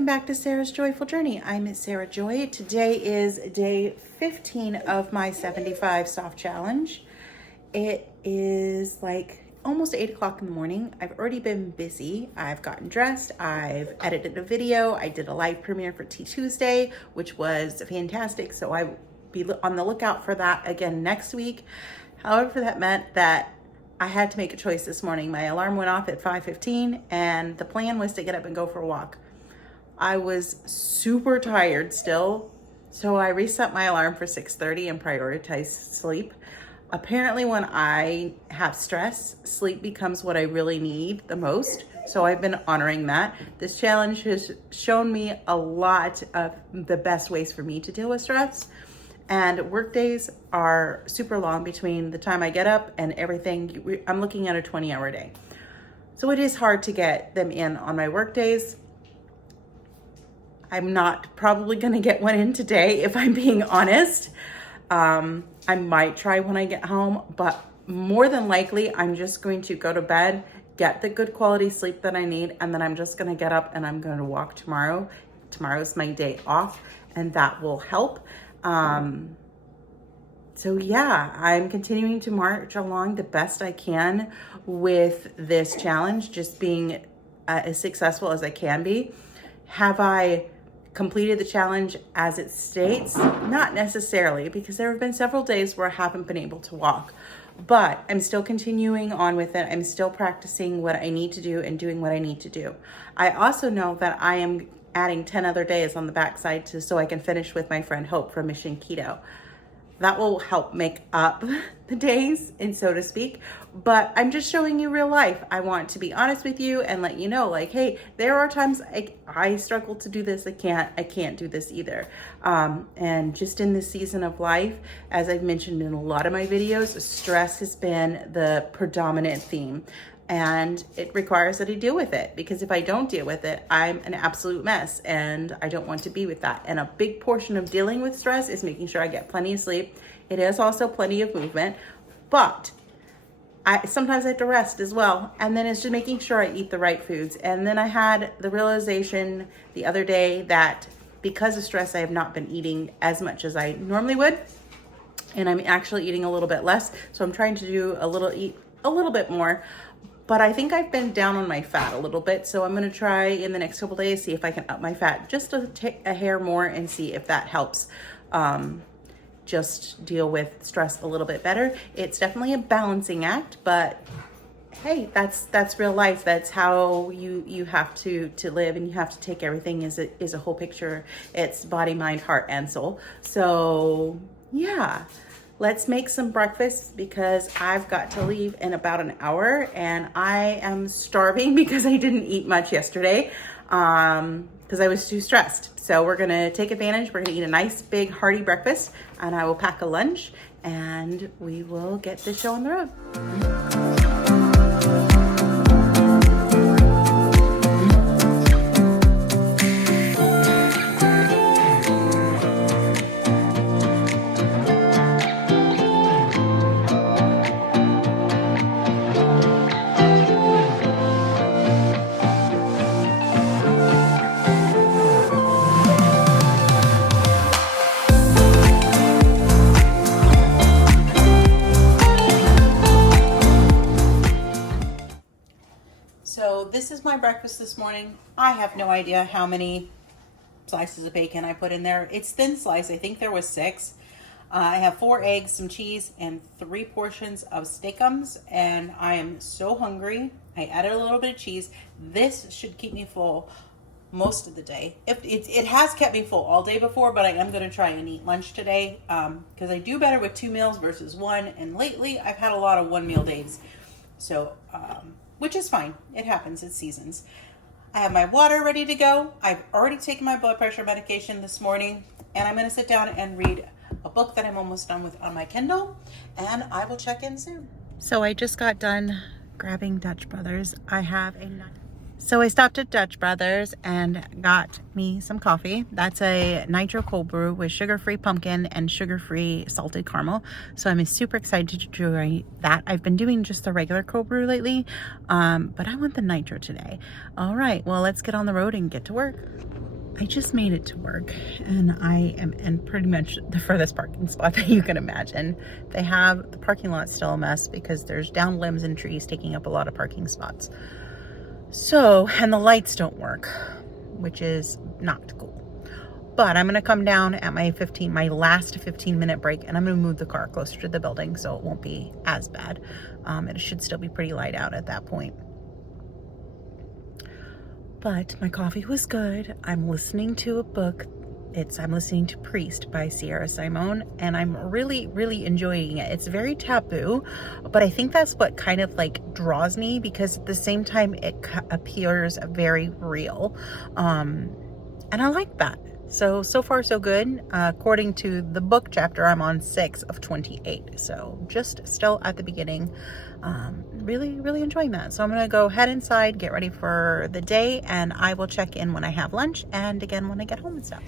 welcome back to Sarah's Joyful Journey. I'm Sarah Joy. Today is day 15 of my 75 soft challenge. It is like almost 8 o'clock in the morning. I've already been busy. I've gotten dressed. I've edited a video. I did a live premiere for Tea Tuesday, which was fantastic. So I will be on the lookout for that again next week. However, that meant that I had to make a choice this morning. My alarm went off at 5:15 and the plan was to get up and go for a walk. I was super tired still, so I reset my alarm for 6:30 and prioritized sleep. Apparently when I have stress, sleep becomes what I really need the most. So I've been honoring that. This challenge has shown me a lot of the best ways for me to deal with stress. And work days are super long between the time I get up and everything. I'm looking at a 20-hour day. So it is hard to get them in on my work days. I'm not probably gonna get one in today, if I'm being honest. I might try when I get home, but more than likely, I'm just going to go to bed, get the good quality sleep that I need, and then I'm just gonna get up and I'm gonna walk tomorrow. Tomorrow's my day off, and that will help. So yeah, I'm continuing to march along the best I can with this challenge, just being as successful as I can be. Have I completed the challenge as it states? Not necessarily, because there have been several days where I haven't been able to walk, but I'm still continuing on with it. I'm still practicing what I need to do and doing what I need to do. I also know that I am adding 10 other days on the backside so I can finish with my friend Hope from Mission Keto. That will help make up the days, and so to speak, but I'm just showing you real life. I want to be honest with you and let you know, like, hey, there are times I struggle to do this. I can't do this either. And just in this season of life, as I've mentioned in a lot of my videos, stress has been the predominant theme. And it requires that I deal with it, because if I don't deal with it, I'm an absolute mess, and I don't want to be with that. And a big portion of dealing with stress is making sure I get plenty of sleep. It is also plenty of movement, but sometimes I have to rest as well. And then it's just making sure I eat the right foods. And then I had the realization the other day that because of stress, I have not been eating as much as I normally would. And I'm actually eating a little bit less. So I'm trying to do eat a little bit more. But I think I've been down on my fat a little bit. So I'm gonna try in the next couple days, see if I can up my fat just a hair more and see if that helps just deal with stress a little bit better. It's definitely a balancing act, but hey, that's real life. That's how you have to live, and you have to take everything as a whole picture. It's body, mind, heart, and soul. So yeah. Let's make some breakfast because I've got to leave in about an hour, and I am starving because I didn't eat much yesterday because I was too stressed. So we're gonna take advantage. We're gonna eat a nice big hearty breakfast, and I will pack a lunch, and we will get this show on the road. So this is my breakfast this morning. I have no idea how many slices of bacon I put in there. It's thin slice. I think there was 6. I have 4 eggs, some cheese, and 3 portions of steakums, and I am so hungry. I added a little bit of cheese. This should keep me full most of the day. It has kept me full all day before, but I am going to try and eat lunch today because I do better with 2 meals versus 1, and lately I've had a lot of 1 meal days. So, which is fine. It happens. It's seasons. I have my water ready to go. I've already taken my blood pressure medication this morning, and I'm going to sit down and read a book that I'm almost done with on my Kindle, and I will check in soon. So I just got done grabbing Dutch Brothers. So I stopped at Dutch Brothers and got me some coffee. That's a nitro cold brew with sugar-free pumpkin and sugar-free salted caramel. So I'm super excited to try that. I've been doing just the regular cold brew lately, but I want the nitro today. All right, well, let's get on the road and get to work. I just made it to work, and I am in pretty much the furthest parking spot that you can imagine. They have the parking lot still a mess because there's down limbs and trees taking up a lot of parking spots. So, and the lights don't work, which is not cool. But I'm gonna come down at my last 15-minute break, and I'm gonna move the car closer to the building so it won't be as bad. It should still be pretty light out at that point. But my coffee was good. I'm listening to a book. I'm listening to Priest by Sierra Simone, and I'm really, really enjoying it. It's very taboo, but I think that's what kind of like draws me, because at the same time it appears very real. And I like that. So far so good. According to the book chapter, I'm on 6 of 28. So just still at the beginning. Really, really enjoying that. So I'm going to go head inside, get ready for the day, and I will check in when I have lunch and again when I get home and stuff.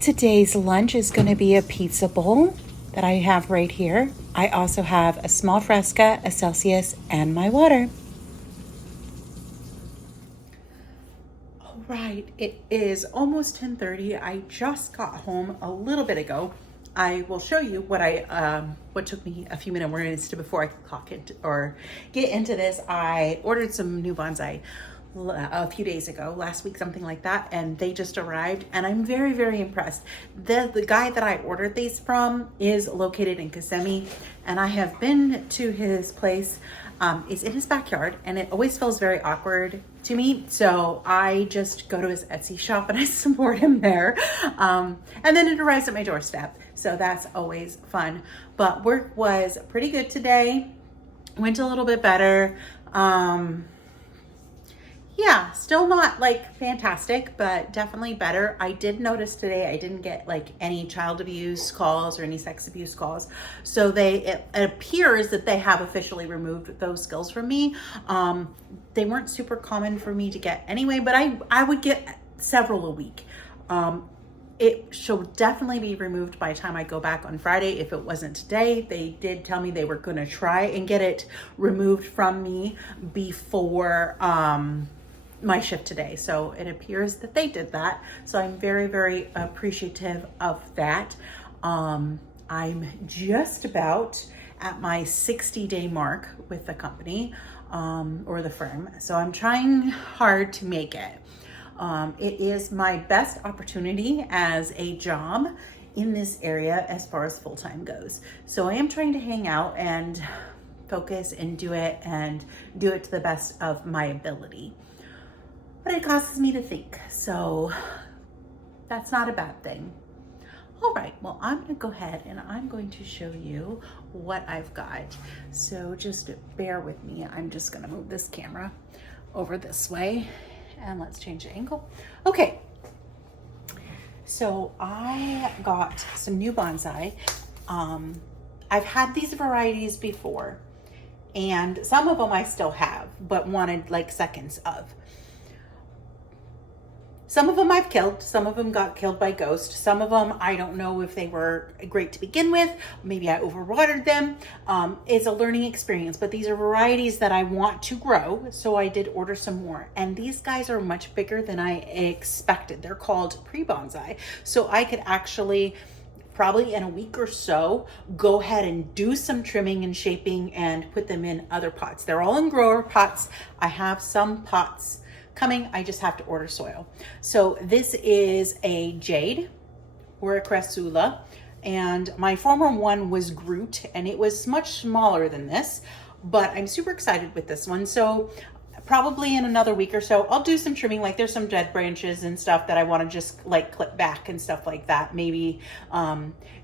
Today's lunch is going to be a pizza bowl that I have right here. I also have a small Fresca, a Celsius, and my water. Right, it is almost 10:30. I just got home a little bit ago. I will show you what took me a few minutes before I could clock it or get into this. I ordered some new bonsai a few days ago, last week, something like that, and they just arrived, and I'm very, very impressed. The guy that I ordered these from is located in Kissimmee, and I have been to his place. It's in his backyard, and it always feels very awkward to me, so I just go to his Etsy shop and I support him there, and then it arrives at my doorstep, so that's always fun. But work was pretty good today, went a little bit better. Yeah, still not like fantastic, but definitely better. I did notice today I didn't get like any child abuse calls or any sex abuse calls. So it appears that they have officially removed those skills from me. They weren't super common for me to get anyway, but I would get several a week. It should definitely be removed by the time I go back on Friday. If it wasn't today, they did tell me they were going to try and get it removed from me before my shift today. So it appears that they did that. So I'm very, very appreciative of that. I'm just about at my 60-day mark with the company or the firm. So I'm trying hard to make it. It is my best opportunity as a job in this area as far as full-time goes. So I am trying to hang out and focus and do it to the best of my ability. But it causes me to think, so that's not a bad thing. All right, well, I'm gonna go ahead and I'm going to show you what I've got. So just bear with me. I'm just gonna move this camera over this way and let's change the angle. Okay, so I got some new bonsai. I've had these varieties before, and some of them I still have, but wanted like seconds of. Some of them I've killed, some of them got killed by ghost, some of them I don't know if they were great to begin with, maybe I overwatered them. It's a learning experience, but these are varieties that I want to grow, so I did order some more. And these guys are much bigger than I expected. They're called pre-bonsai, so I could actually probably in a week or so go ahead and do some trimming and shaping and put them in other pots. They're all in grower pots. I have some pots coming, I just have to order soil. So this is a jade or a cressula, and my former one was Groot, and it was much smaller than this, but I'm super excited with this one. So probably in another week or so, I'll do some trimming. Like there's some dead branches and stuff that I want to just like clip back and stuff like that. Maybe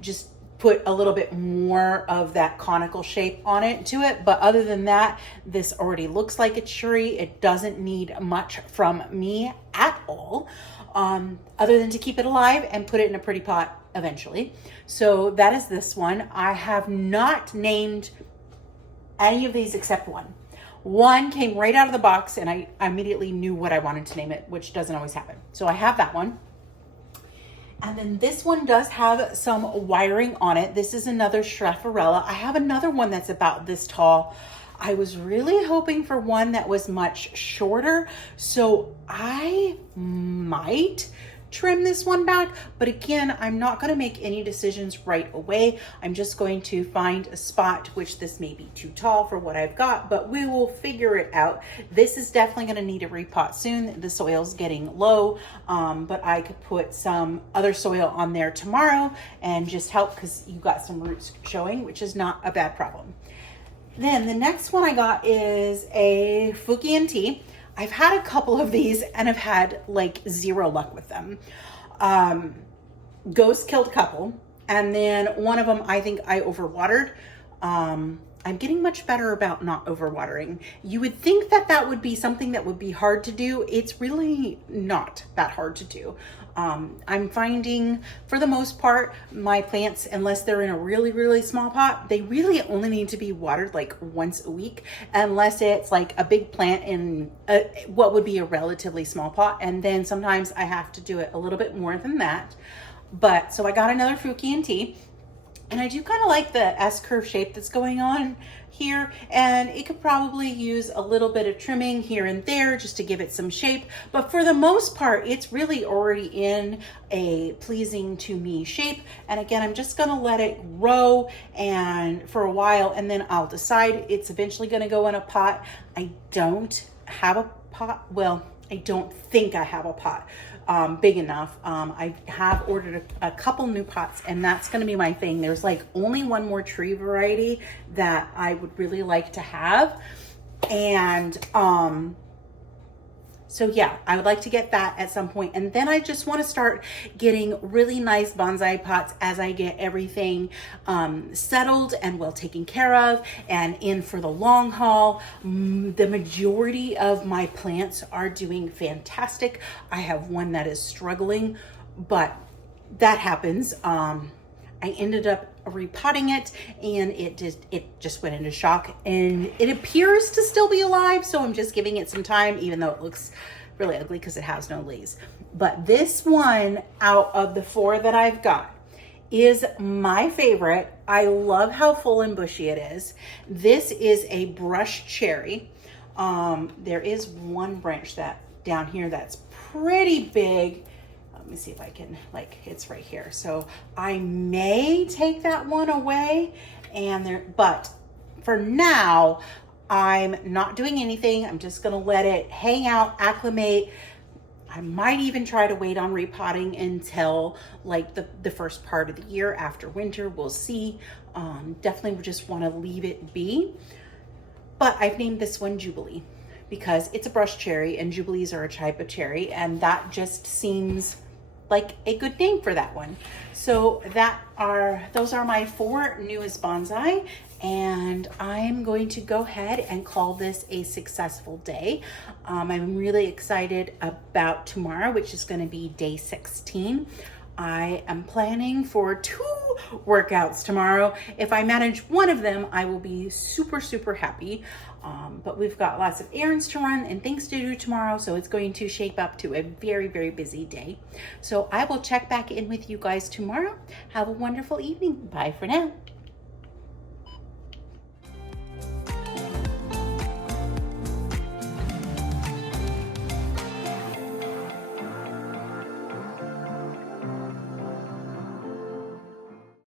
just put a little bit more of that conical shape on it to it. But other than that, this already looks like it's sure-y. It doesn't need much from me at all, other than to keep it alive and put it in a pretty pot eventually. So that is this one. I have not named any of these except one. One came right out of the box and I immediately knew what I wanted to name it, which doesn't always happen. So I have that one. And then this one does have some wiring on it. This is another Schrafarella. I have another one that's about this tall. I was really hoping for one that was much shorter. So I might trim this one back, but again, I'm not going to make any decisions right away. I'm just going to find a spot, which this may be too tall for what I've got, but we will figure it out. This is definitely going to need a repot soon. The soil's getting low, but I could put some other soil on there tomorrow and just help, because you got some roots showing, which is not a bad problem. Then the next one I got is a Fukian tea. I've had a couple of these and I've had like zero luck with them. Ghost killed a couple, and then one of them I think I overwatered. I'm getting much better about not overwatering. You would think that that would be something that would be hard to do. It's really not that hard to do. I'm finding, for the most part, my plants, unless they're in a really, really small pot, they really only need to be watered like once a week, unless it's like a big plant in what would be a relatively small pot. And then sometimes I have to do it a little bit more than that. But so I got another Fukian tea. And I do kind of like the S-curve shape that's going on here, and it could probably use a little bit of trimming here and there just to give it some shape. But for the most part, it's really already in a pleasing to me shape. And again, I'm just gonna let it grow and for a while, and then I'll decide. It's eventually gonna go in a pot. I don't have a pot. Well, I don't think I have a pot big enough. I have ordered a couple new pots, and that's going to be my thing. There's like only one more tree variety that I would really like to have. And so yeah, I would like to get that at some point. And then I just want to start getting really nice bonsai pots as I get everything settled and well taken care of and in for the long haul. The majority of my plants are doing fantastic. I have one that is struggling, but that happens. I ended up repotting it, and it just went into shock, and it appears to still be alive, so I'm just giving it some time, even though it looks really ugly because it has no leaves. But this one out of the 4 that I've got is my favorite. I love how full and bushy it is. This is a brush cherry. There is one branch that down here that's pretty big. Let me see if I can, like, it's right here. So I may take that one away, but for now, I'm not doing anything. I'm just gonna let it hang out, acclimate. I might even try to wait on repotting until like the first part of the year after winter. We'll see. Definitely just wanna leave it be. But I've named this one Jubilee because it's a brush cherry, and Jubilees are a type of cherry, and that just seems like a good name for that one. So those are my 4 newest bonsai, and I'm going to go ahead and call this a successful day. I'm really excited about tomorrow, which is going to be day 16. I am planning for 2 workouts tomorrow. If I manage one of them, I will be super, super happy. But we've got lots of errands to run and things to do tomorrow, so it's going to shape up to a very, very busy day. So I will check back in with you guys tomorrow. Have a wonderful evening. Bye for now.